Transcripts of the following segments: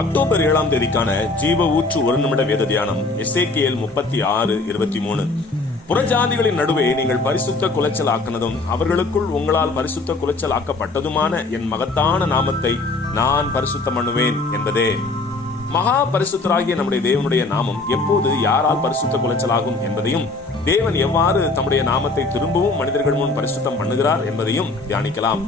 October ஏழாம் தேதிக்கான ஜீவ ஊற்று ஒரு நிமிட வேத தியானம் எஸ்ஏகேஎல் முப்பத்தி ஆறு இருபத்தி மூணு. புறஜாதிகளின் நடுவே நீங்கள் பரிசுத்த குலைச்சல் ஆக்கினதும் அவர்களுக்குள் உங்களால் பரிசுத்த குலைச்சல் ஆக்கப்பட்டதுமான என் மகத்தான நாமத்தை நான் பரிசுத்தம் பண்ணுவேன் என்பதே. மகா பரிசுத்தராகிய நம்முடைய தேவனுடைய நாமம் எப்போது யாரால் பரிசுத்த குலைச்சலாகும் என்பதையும் தேவன் எவ்வாறு தம்முடைய நாமத்தை திரும்பவும் மனிதர்கள் முன் பரிசுத்தம் பண்ணுகிறார் என்பதையும் தியானிக்கலாம்.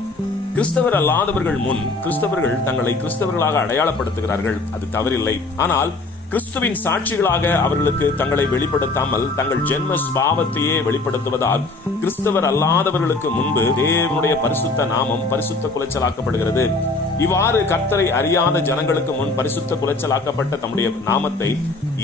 கிறிஸ்தவர் அல்லாதவர்கள் முன் கிறிஸ்தவர்கள் தங்களை கிறிஸ்தவர்களாக அடையாளப்படுத்துகிறார்கள். அது தவறில்லை. ஆனால் கிறிஸ்துவின் சாட்சிகளாக அவர்களுக்கு தங்களை வெளிப்படுத்தாமல் தங்கள் ஜென்ம ஸ்பாவத்தையே வெளிப்படுத்துவதால் கிறிஸ்தவர் அல்லாதவர்களுக்கு முன்பு தேவனுடைய பரிசுத்த நாமம் பரிசுத்த குலைச்சலாக்கப்படுகிறது. இவ்வாறு கர்த்தரை அறியாத ஜனங்களுக்கு முன் பரிசுத்த குலைச்சலாக்கப்பட்ட தம்முடைய நாமத்தை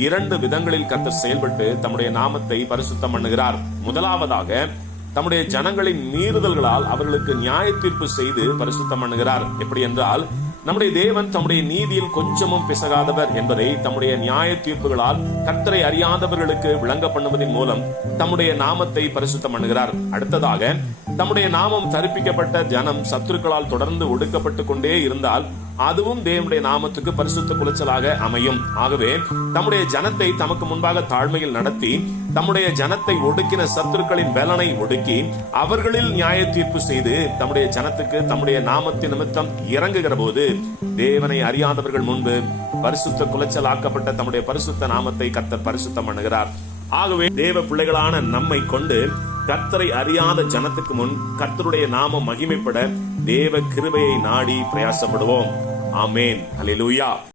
இரண்டு விதங்களில் கர்த்தர் செயல்பட்டு தம்முடைய நாமத்தை பரிசுத்தம் பண்ணுகிறார். முதலாவதாக தம்முடைய ஜனங்களின் மீறுதல்களால் அவர்களுக்கு நியாய தீர்ப்பு செய்து பரிசுத்தம் பண்ணுகிறார். எப்படி என்றால் நம்முடைய தேவன் தம்முடைய நீதியில் கொஞ்சமும் பிசகாதவர் என்பதை தம்முடைய நியாய தீர்ப்புகளால் கர்த்தரை அறியாதவர்களுக்கு விளங்க பண்ணுவதன் மூலம் தம்முடைய நாமத்தை பரிசுத்தம் பண்ணுகிறார். அடுத்ததாக தம்முடைய நாமம் தரிப்பிக்கப்பட்ட ஜனம் சத்துருக்களால் தொடர்ந்து ஒடுக்கப்பட்டு கொண்டே இருந்தால் அதுவும் தேவனுடைய நாமத்துக்கு பரிசுத்த குலைச்சலாக அமையும். ஆகவே தம்முடைய ஜனத்தை தமக்கு முன்பாக தாழ்மையில் நடத்தி தம்முடைய ஜனத்தை ஒடுக்கின சத்துருக்களின் பலனை ஒடுக்கி அவர்களில் நியாய தீர்ப்பு செய்து தம்முடைய ஜனத்துக்கு தம்முடைய நாமத்தின் நிமித்தம் இறங்குகிற போது தேவனை அறியாதவர்கள் முன்பு பரிசுத்த குலைச்சல் ஆக்கப்பட்ட தம்முடைய பரிசுத்த நாமத்தை கத்த பரிசுத்தம் பண்ணுகிறார். ஆகவே தேவ பிள்ளைகளான நம்மை கொண்டு கர்த்தரை அறியாத ஜனத்துக்கு முன் கர்த்தருடைய நாமம் மகிமைப்பட தேவ கிருபையை நாடி பிரயாசப்படுவோம். ஆமேன். அலிலூயா